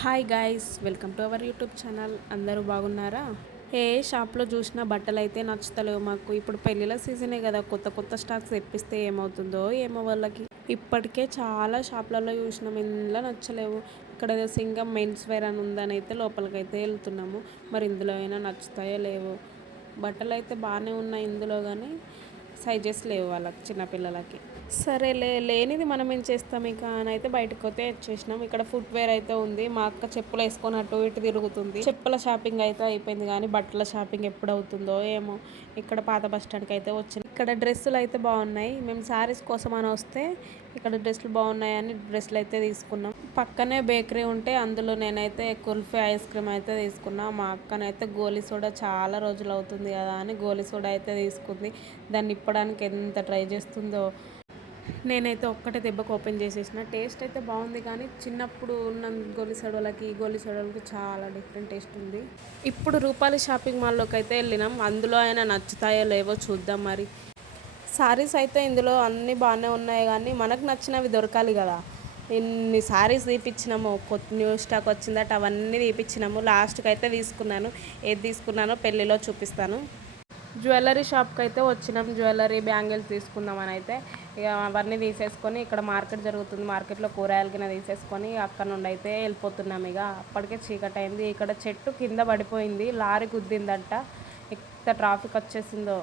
Hi guys, welcome to our YouTube channel. అందరూ బాగున్నారా? ఏ షాప్లో చూసినా బట్టలు అయితే నచ్చుతలేవు మాకు. ఇప్పుడు పెళ్ళిళ్ళ సీజనే కదా, కొత్త కొత్త స్టాక్స్ తెప్పిస్తే ఏమవుతుందో ఏమో వాళ్ళకి. ఇప్పటికే చాలా షాప్లలో చూసినాం, ఇందులో నచ్చలేవు. ఇక్కడ సింగం మెన్స్ వేర్ అని ఉందని అయితే లోపలికైతే వెళ్తున్నాము. మరి ఇందులో అయినా నచ్చుతాయో లేవో. బట్టలు అయితే బాగానే ఉన్నాయి ఇందులో, కానీ సైజెస్ లేవు వాళ్ళకి, చిన్నపిల్లలకి. సరేలే, లేనిది మనం ఏం చేస్తాం ఇక అని అయితే బయటకు అయితే వచ్చేసినాం. ఇక్కడ ఫుట్వేర్ అయితే ఉంది. మా అక్క చెప్పులు వేసుకొని అటు ఇటు తిరుగుతుంది. చెప్పుల షాపింగ్ అయితే అయిపోయింది, కానీ బట్టల షాపింగ్ ఎప్పుడు అవుతుందో ఏమో. ఇక్కడ పాత బస్ స్టాండ్కి అయితే వచ్చింది. ఇక్కడ డ్రెస్సులు అయితే బాగున్నాయి. మేము శారీస్ కోసం అని వస్తే ఇక్కడ డ్రెస్సులు బాగున్నాయని డ్రెస్సులు అయితే తీసుకున్నాం. పక్కనే బేకరీ ఉంటే అందులో నేనైతే కుల్ఫీ ఐస్ క్రీమ్ అయితే తీసుకున్నా. మా అక్కనైతే గోలీ సోడా చాలా రోజులు అవుతుంది కదా అని గోలీ సోడా అయితే తీసుకుంది. దాన్ని ఇప్పడానికి ఎంత ట్రై చేస్తుందో. నేనైతే ఒక్కటే దెబ్బకు ఓపెన్ చేసేసిన. టేస్ట్ అయితే బాగుంది, కానీ చిన్నప్పుడు ఉన్న గోలీ సోడాలకి చాలా డిఫరెంట్ టేస్ట్ ఉంది. ఇప్పుడు రూపాలి షాపింగ్ మాల్లోకి అయితే వెళ్ళినాం. అందులో అయినా నచ్చుతాయో లేవో చూద్దాం. మరి సారీస్ అయితే ఇందులో అన్నీ బాగానే ఉన్నాయి, కానీ మనకు నచ్చినవి దొరకాలి కదా. ఎన్ని సారీస్ తీపిచ్చినాము, కొత్త న్యూ స్టాక్ వచ్చిందట, అవన్నీ తీపిచ్చినాము. లాస్ట్కి అయితే తీసుకున్నాను. ఏది తీసుకున్నానో పెళ్ళిలో చూపిస్తాను. జ్యువెలరీ షాప్కి అయితే వచ్చినాం. జ్యువెలరీ బ్యాంగిల్స్ తీసుకుందామని అయితే ఇక అవన్నీ తీసేసుకొని, ఇక్కడ మార్కెట్ జరుగుతుంది, మార్కెట్లో కూరగాయల కింద తీసేసుకొని అక్కడ నుండి అయితే వెళ్ళిపోతున్నాం. ఇక అప్పటికే చీకటి అయింది. ఇక్కడ చెట్టు కింద పడిపోయింది, లారీ గుద్దిందంట. ఎంత ట్రాఫిక్ వచ్చేసిందో.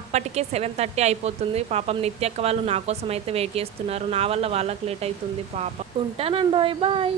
అప్పటికే 7:30 అయిపోతుంది. పాపం నిత్యక్క వాళ్ళు నా కోసం అయితే వెయిట్ చేస్తున్నారు. నా వల్ల వాళ్ళకి లేట్ అవుతుంది పాపం. ఉంటానండి, బాయ్.